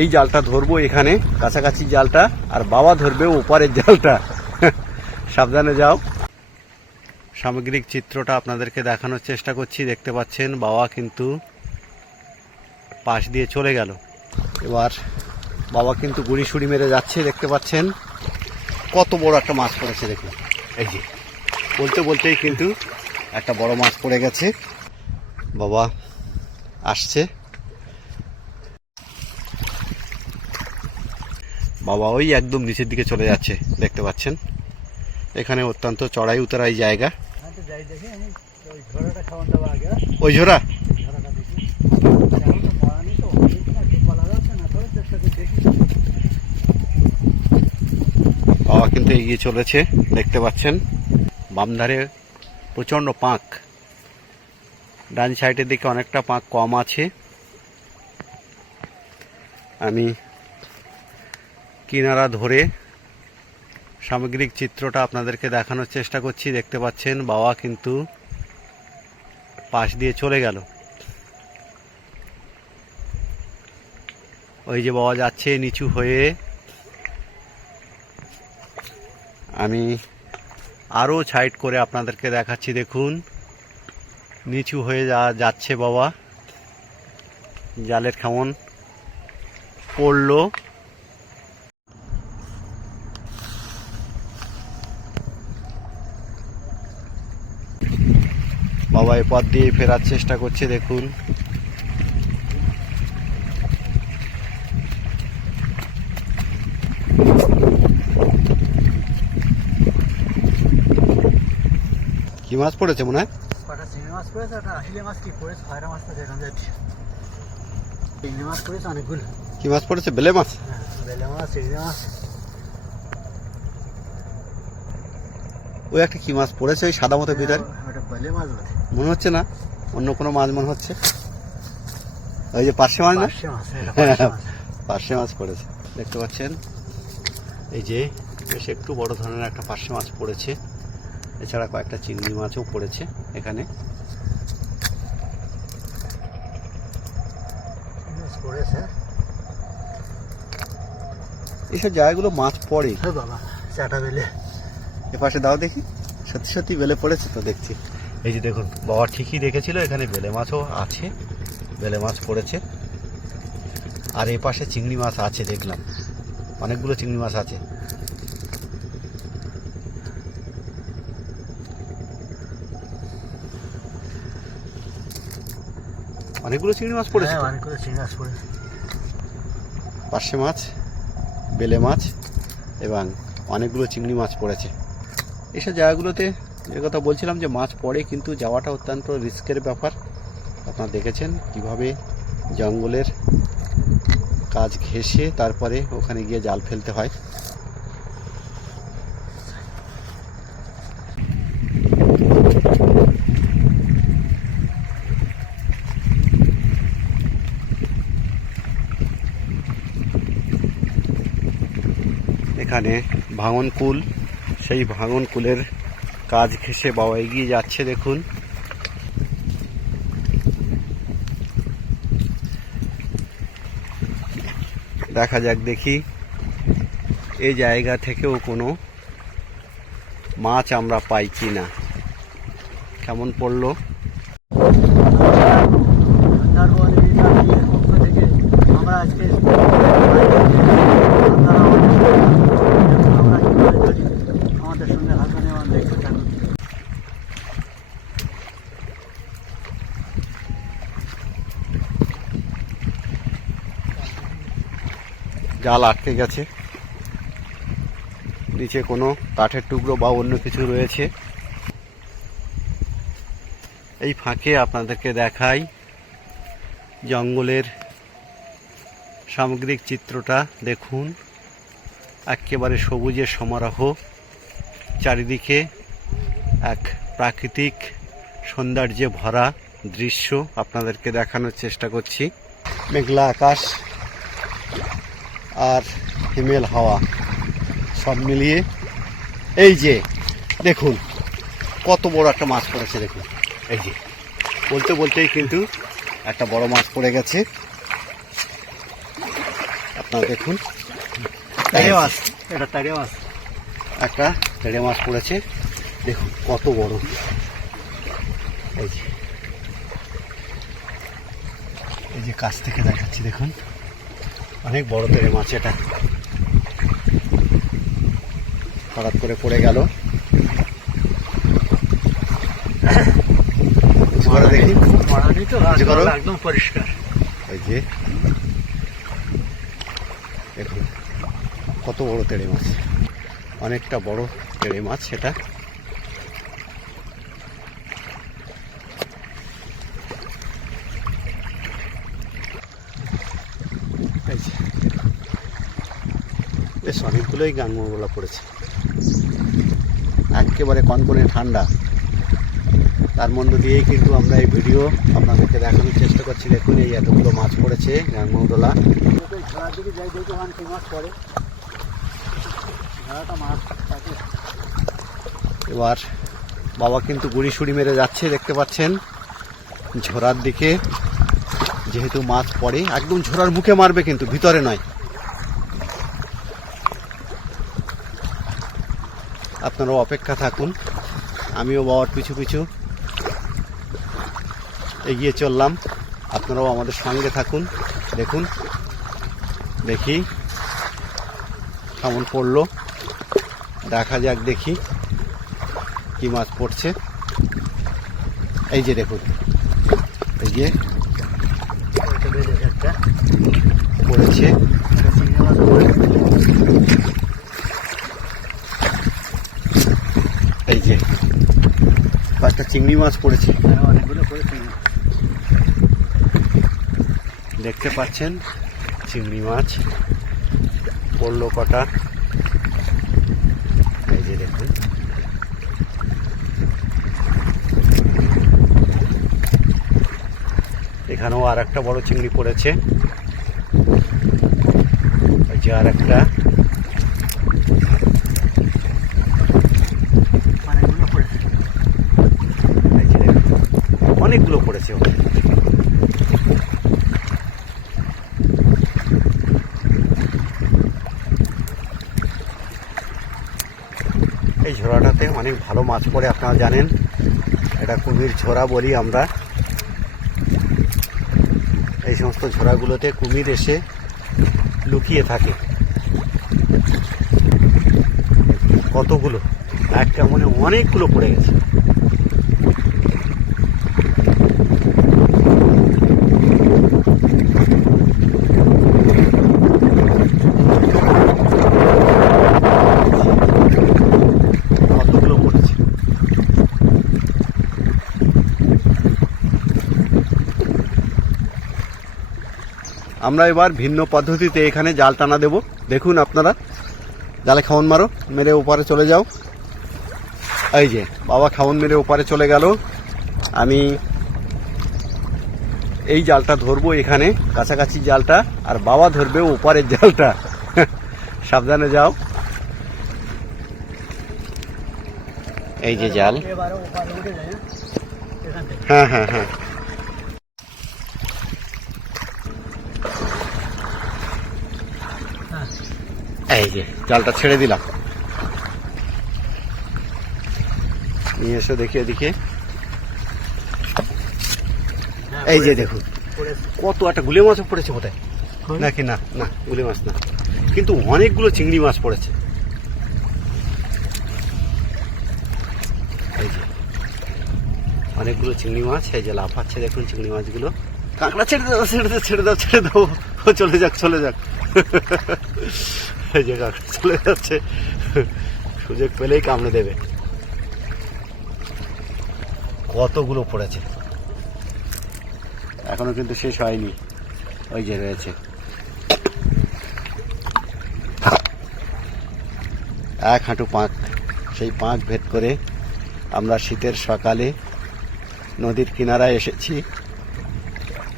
এই জালটা ধরবো এখানে কাছাকাছি জালটা, আর বাবা ধরবে ওপারের জালটা। সাবধানে যাও। সামগ্রিক চিত্রটা আপনাদেরকে দেখানোর চেষ্টা করছি। দেখতে পাচ্ছেন বাবা কিন্তু পাশ দিয়ে চলে গেল। এবার বাবা কিন্তু গুড়ি সুড়ি মেরে যাচ্ছে। দেখতে পাচ্ছেন কত বড় একটা মাছ পড়েছে দেখুন। এই যে বলতে বলতেই কিন্তু একটা বড় মাছ পড়ে গেছে। বাবা আসছে, বাবা ওই একদম নিচের দিকে চলে যাচ্ছে। দেখতে পাচ্ছেন এখানে অত্যন্ত চড়াই উতরাই জায়গা। ওই ঝোড়া বাবা কিন্তু এগিয়ে চলেছে। দেখতে পাচ্ছেন বাম ধারে প্রচণ্ড পাঁক, ডান সাইডের দিকে অনেকটা পাঁক কম আছে। আমি কিনারা ধরে সামগ্রিক চিত্রটা আপনাদেরকে দেখানোর চেষ্টা করছি। দেখতে পাচ্ছেন বাবা কিন্তু পাশ দিয়ে চলে গেল। ওই যে বাবা যাচ্ছে নিচু হয়ে। আমি আরও সাইড করে আপনাদেরকে দেখাচ্ছি। দেখুন নিচু হয়ে যাচ্ছে বাবা। জালের কেমন পড়লো। বাবা এ পথ দিয়ে ফেরার চেষ্টা করছে। দেখুন কি মাছ পড়েছে মনে হয়? চিংড়ি মাছ পড়েছে, আসলে মাছ কি পড়েছে, খয়রা মাছটা যেখানে যাচ্ছে। চিংড়ি মাছ পড়েছে অনেকগুলো। কি মাছ পড়েছে? বেলে মাছ? বেলে মাছ, চিংড়ি মাছ। ওই একটা কি মাছ পড়েছে ওই সাদা মতো ভিতরে? বেলে মাছ মনে হচ্ছে না, অন্য কোনো মাছ মনে হচ্ছে। ওই যে পার্শে মাছ না? পার্শে মাছ পড়েছে। দেখতে পাচ্ছেন এই যে বেশ একটু বড় ধরনের একটা পার্শে মাছ পড়েছে। এছাড়া কয়েকটা চিংড়ি মাছও পড়েছে এখানে। এইসব জায়গাগুলো মাছ পড়ে। বাবা চাটা বেলে এপাশে দাও দেখি। সত্যি সত্যি বেলে পড়েছে তো দেখছি। এই যে দেখুন বাবা ঠিকই দেখেছিল, এখানে বেলে মাছও আছে। বেলে মাছ পড়েছে। আর এ পাশে চিংড়ি মাছ আছে, দেখলাম অনেকগুলো চিংড়ি মাছ আছে। অনেকগুলো চিংড়ি মাছ পড়েছে। অনেকগুলো চিংড়ি মাছ পড়েছে। পার্শে মাছ, বেলে মাছ এবং অনেকগুলো চিংড়ি মাছ পড়েছে। এইসব জায়গাগুলোতে যে কথা বলছিলাম যে মাছ পড়ে, কিন্তু যাওয়াটা অত্যন্ত রিস্কের ব্যাপার। আপনারা দেখেছেন কিভাবে জঙ্গলের কাজ ঘেঁষে তারপরে ওখানে গিয়ে জাল ফেলতে হয়। এখানে ভাঙনকুল, সেই ভাঙনকুলের কাজ ঘেঁষে বাবা এগিয়ে যাচ্ছে। দেখুন দেখা যাক দেখি এই জায়গা থেকেও কোনো মাছ আমরা পাই কি না। কেমন পড়লো? আমরা আজকে আমাদের সঙ্গে হাতে নেওয়া দেখতে থাকুন। জাল আটকে গেছে, নিচে কোনো কাঠের টুকরো বা অন্য কিছু রয়েছে। এই ফাঁকে আপনাদেরকে দেখাই জঙ্গলের সামগ্রিক চিত্রটা। দেখুন একেবারে সবুজের সমারোহ, চারিদিকে এক প্রাকৃতিক সৌন্দর্যে ভরা দৃশ্য আপনাদেরকে দেখানোর চেষ্টা করছি। মেঘলা আকাশ আর হিমেল হাওয়া সব মিলিয়ে এই যে দেখুন কত বড় একটা মাছ পড়েছে। দেখুন এই যে বলতে বলতেই কিন্তু একটা বড় মাছ পড়ে গেছে। আপনারা দেখুন তেড়ে মাছ, এটা তেড়ে মাছ। একটা তেড়ে মাছ পড়েছে, দেখুন কত বড়। এই যে কাছ থেকে দেখাচ্ছি, দেখুন অনেক বড় তেড়ে মাছ। এটা হঠাৎ করে পড়ে গেল। দেখি একদম পরিষ্কার। এই যে দেখুন কত বড় তেড়ে মাছ, অনেকটা বড় তেড়ে মাছ সেটা। বেশ অনেকগুলোই গাঙ্গমরলা পড়েছে, একেবারে কনকনে ঠান্ডা। তার মধ্য দিয়েই কিন্তু আমরা এই ভিডিও আপনাদেরকে দেখানোর চেষ্টা করছি। দেখুন এই এতগুলো মাছ পড়েছে গাঙ্গমরলা। এবার বাবা কিন্তু গুড়ি সুড়ি মেরে যাচ্ছে, দেখতে পাচ্ছেন ঝোড়ার দিকে। যেহেতু মাছ পড়ে একদম ঝোড়ার মুখে মারবে, কিন্তু ভিতরে নয়। আপনারাও অপেক্ষা থাকুন, আমিও বাবার পিছু পিছু এগিয়ে চললাম। আপনারাও আমাদের সঙ্গে থাকুন। দেখুন দেখি কেমন পড়লো, দেখা যাক দেখি কি মাছ পড়ছে। এই যে দেখুন, এই যে পড়েছে। এই যে কয়েকটা চিংড়ি মাছ পড়েছে, অনেকগুলো পড়েছে। দেখতে পাচ্ছেন চিংড়ি মাছ পড়লো কটা। এই যে দেখুন এখানেও আর একটা বড় চিংড়ি পড়েছে। এই যে আর একটা, অনেকগুলো পড়েছে। এই ঝোড়াটাতে অনেক ভালো মাছ পড়ে, আপনারা জানেন এটা কুমির ঝোড়া বলি আমরা। এই সমস্ত ঝোড়াগুলোতে কুমির এসে লুকিয়ে থাকে। কতগুলো, একটা মনে অনেকগুলো পড়ে গেছে। কতগুলো পড়েছে। আমরা এবার ভিন্ন পদ্ধতিতে এখানে জাল টানা দেব। দেখুন আপনারা, জালে খাওন মারো, মেরে ওপারে চলে যাও। এই যে বাবা খাওন মেরে ওপারে চলে গেল। আমি এই জালটা ধরবো এখানে কাছাকাছি জালটা, আর বাবা ধরবে ওপারের জালটা। সাবধানে যাও। এই যে জাল, হ্যাঁ হ্যাঁ হ্যাঁ। এই যে জালটা ছেড়ে দিলাম, নিয়ে এসো দেখি এদিকে। এই যে দেখুন কত একটা গুলে মাছও পড়েছে বোধহয়, নাকি না? না, গুলে মাছ না, কিন্তু অনেকগুলো চিংড়ি মাছ পড়েছে। এই যে অনেকগুলো চিংড়ি মাছ, এই যে লাফাচ্ছে দেখুন চিংড়ি মাছগুলো। কাঁকড়া ছেড়ে দাও, ছেড়ে দাও, ছেড়ে দাও, ছেড়ে দাও, ও চলে যাক, চলে যাক। এই যে কাঁকড়া চলে যাচ্ছে, সুযোগ পেলেই কামড়ে দেবে। কতগুলো পড়েছে, এখনো কিন্তু শেষ হয়নি। ওই যে রয়েছে, এক হাঁটু পাঁক। সেই পাঁক ভেদ করে আমরা শীতের সকালে নদীর কিনারায় এসেছি।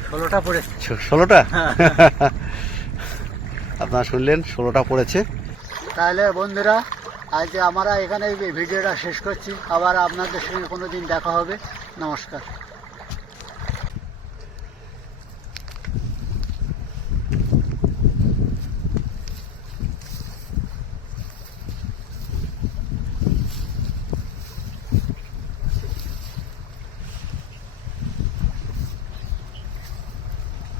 16টা পড়েছে। 16টা? আপনারা শুনলেন 16টা পড়েছে। তাহলে বন্ধুরা, আজ আমরা এখানে ভিডিওটা শেষ করছি। আবার আপনাদের সঙ্গে কোনো দিন দেখা হবে। নমস্কার।